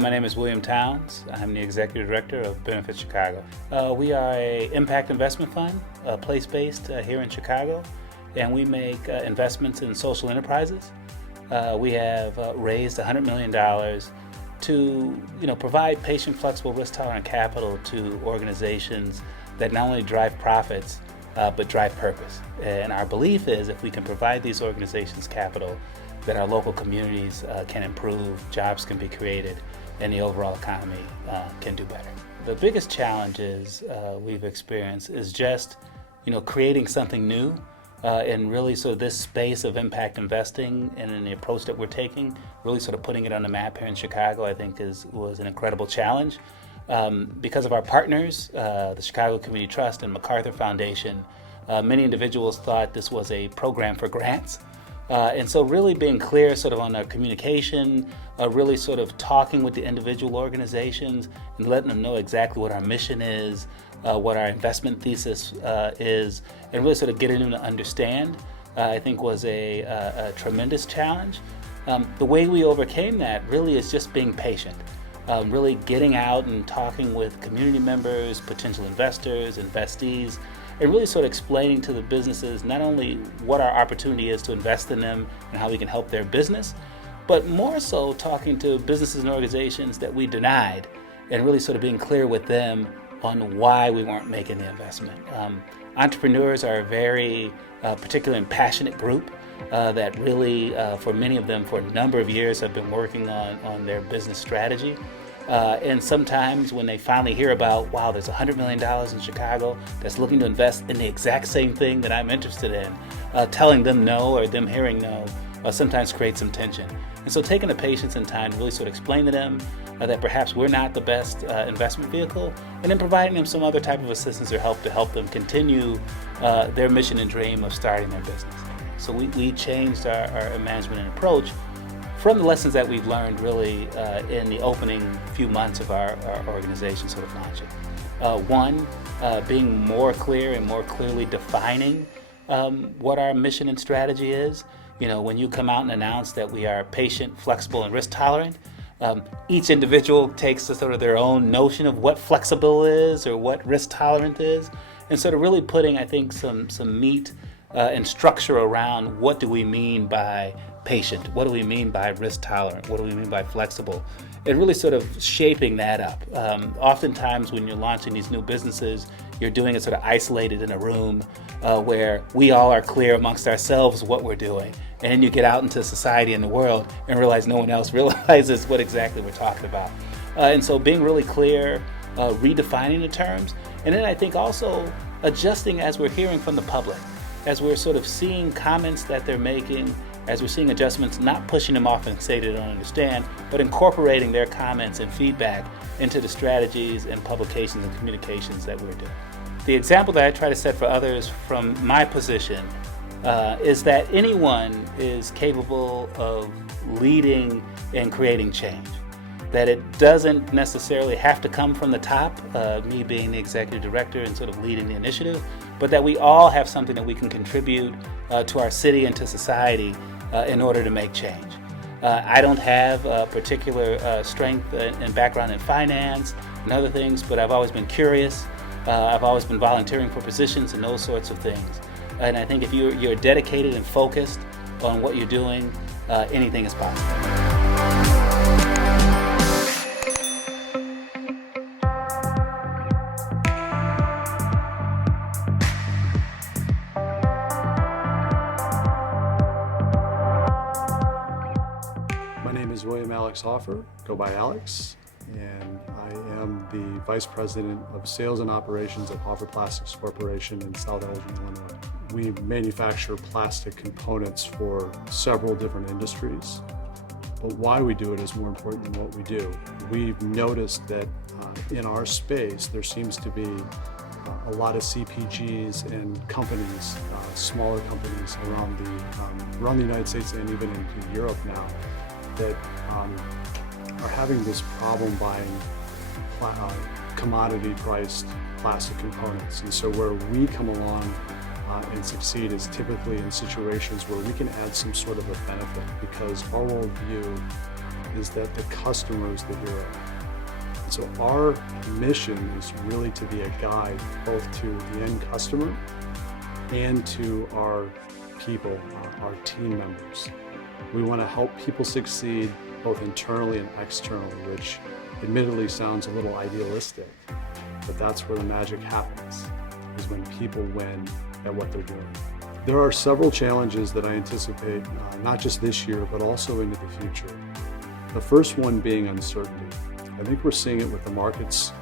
My name is William Towns. I'm the Executive Director of Benefit Chicago. We are an impact investment fund, place-based here in Chicago, and we make investments in social enterprises. We have raised $100 million to provide patient flexible risk-tolerant capital to organizations that not only drive profits, but drive purpose. And our belief is if we can provide these organizations capital, that our local communities can improve, jobs can be created, and the overall economy can do better. The biggest challenges we've experienced is just, creating something new and really sort of this space of impact investing and in the approach that we're taking, really sort of putting it on the map here in Chicago, I think was an incredible challenge. Because of our partners, the Chicago Community Trust and MacArthur Foundation, many individuals thought this was a program for grants. And so really being clear sort of on our communication, really sort of talking with the individual organizations and letting them know exactly what our mission is, what our investment thesis is, and really sort of getting them to understand, I think was a tremendous challenge. The way we overcame that really is just being patient, really getting out and talking with community members, potential investors, investees, and really sort of explaining to the businesses not only what our opportunity is to invest in them and how we can help their business, but more so talking to businesses and organizations that we denied and really sort of being clear with them on why we weren't making the investment. Entrepreneurs are a very particular and passionate group that really, for many of them, for a number of years have been working on their business strategy. And sometimes when they finally hear about, wow, there's $100 million in Chicago that's looking to invest in the exact same thing that I'm interested in, telling them no or them hearing no sometimes creates some tension. And so taking the patience and time to really sort of explain to them that perhaps we're not the best investment vehicle, and then providing them some other type of assistance or help to help them continue their mission and dream of starting their business. So we changed our management and approach from the lessons that we've learned really in the opening few months of our organization sort of launching. One, being more clear and more clearly defining what our mission and strategy is. When you come out and announce that we are patient, flexible, and risk tolerant, each individual takes sort of their own notion of what flexible is or what risk tolerant is, and sort of really putting, I think, some meat and structure around what do we mean by patient, what do we mean by risk tolerant, what do we mean by flexible, and really sort of shaping that up. Oftentimes when you're launching these new businesses, you're doing it sort of isolated in a room where we all are clear amongst ourselves what we're doing, and then you get out into society and the world and realize no one else realizes what exactly we're talking about. And so being really clear, redefining the terms, and then I think also adjusting as we're hearing from the public, as we're sort of seeing comments that they're making, as we're seeing adjustments, not pushing them off and say they don't understand, but incorporating their comments and feedback into the strategies and publications and communications that we're doing. The example that I try to set for others from my position is that anyone is capable of leading and creating change. That it doesn't necessarily have to come from the top, me being the executive director and sort of leading the initiative, but that we all have something that we can contribute to our city and to society in order to make change. I don't have a particular strength and background in finance and other things, but I've always been curious. I've always been volunteering for positions and those sorts of things. And I think if you're dedicated and focused on what you're doing, anything is possible. My name is William Alex Hoffer, go by Alex, and I am the Vice President of Sales and Operations at Hoffer Plastics Corporation in South Elgin, Illinois. We manufacture plastic components for several different industries, but why we do it is more important than what we do. We've noticed that in our space there seems to be a lot of CPGs and companies, smaller companies around the United States and even into Europe now, that are having this problem buying commodity-priced plastic components. And so where we come along and succeed is typically in situations where we can add some sort of a benefit, because our worldview is that the customer is the hero. So our mission is really to be a guide both to the end customer and to our people, our team members. We want to help people succeed both internally and externally, which admittedly sounds a little idealistic, but that's where the magic happens, is when people win at what they're doing. There are several challenges that I anticipate, not just this year, but also into the future. The first one being uncertainty. I think we're seeing it with the markets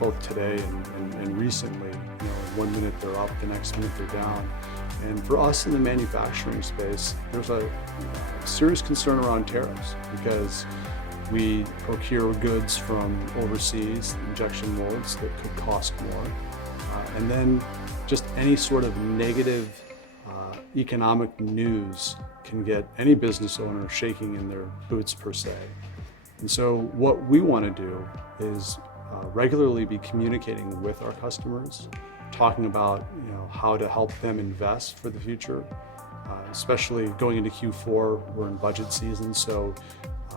both today and recently. You know, 1 minute they're up, the next minute they're down. And for us in the manufacturing space, there's a serious concern around tariffs because we procure goods from overseas, injection molds that could cost more. And then just any sort of negative economic news can get any business owner shaking in their boots per se. And so what we want to do is regularly be communicating with our customers, talking about how to help them invest for the future, especially going into Q4. We're in budget season, so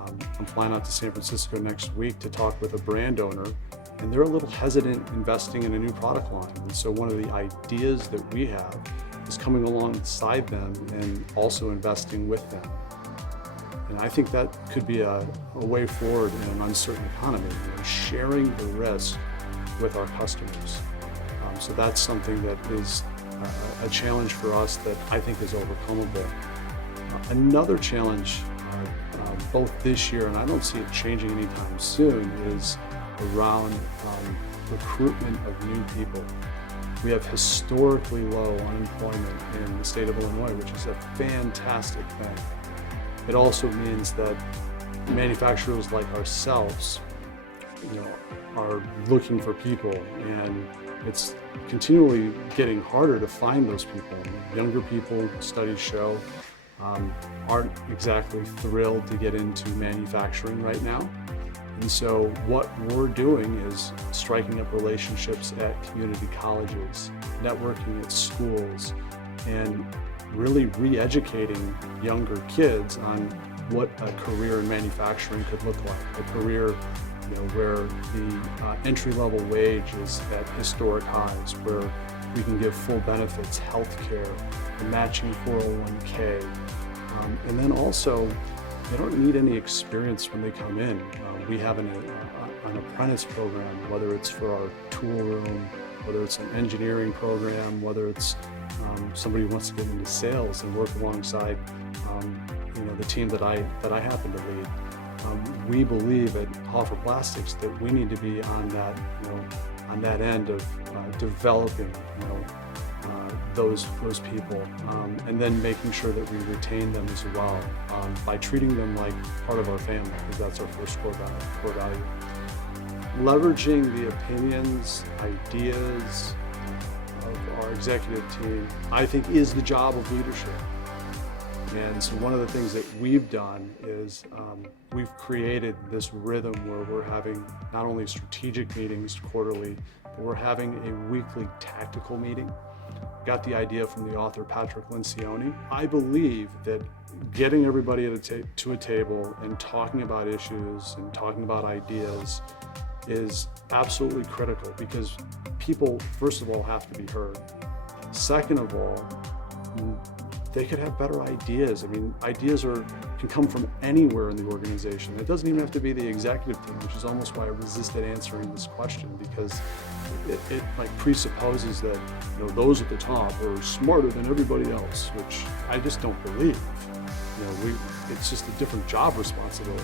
I'm flying out to San Francisco next week to talk with a brand owner, and they're a little hesitant investing in a new product line. And so one of the ideas that we have is coming alongside them and also investing with them. And I think that could be a way forward in an uncertain economy, sharing the risk with our customers. So that's something that is a challenge for us that I think is overcomable. Another challenge, both this year, and I don't see it changing anytime soon, is around recruitment of new people. We have historically low unemployment in the state of Illinois, which is a fantastic thing. It also means that manufacturers like ourselves, are looking for people, and it's continually getting harder to find those people. Younger people, studies show, aren't exactly thrilled to get into manufacturing right now. And so what we're doing is striking up relationships at community colleges, networking at schools, and really re-educating younger kids on what a career in manufacturing could look like. A career where the entry-level wage is at historic highs, where we can give full benefits, health care, the matching 401k. And then also, they don't need any experience when they come in. We have an apprentice program, whether it's for our tool room, whether it's an engineering program, whether it's somebody who wants to get into sales and work alongside the team that I happen to lead. We believe at Hoffer Plastics that we need to be on that end of developing those people, and then making sure that we retain them as well by treating them like part of our family, because that's our first core value. Leveraging the opinions, ideas of our executive team, I think, is the job of leadership. And so one of the things that we've done is we've created this rhythm where we're having not only strategic meetings quarterly, but we're having a weekly tactical meeting. Got the idea from the author Patrick Lencioni. I believe that getting everybody to a table and talking about issues and talking about ideas is absolutely critical, because people, first of all, have to be heard. Second of all, they could have better ideas. I mean, ideas can come from anywhere in the organization. It doesn't even have to be the executive team, which is almost why I resisted answering this question, because it presupposes that those at the top are smarter than everybody else, which I just don't believe. It's just a different job responsibility.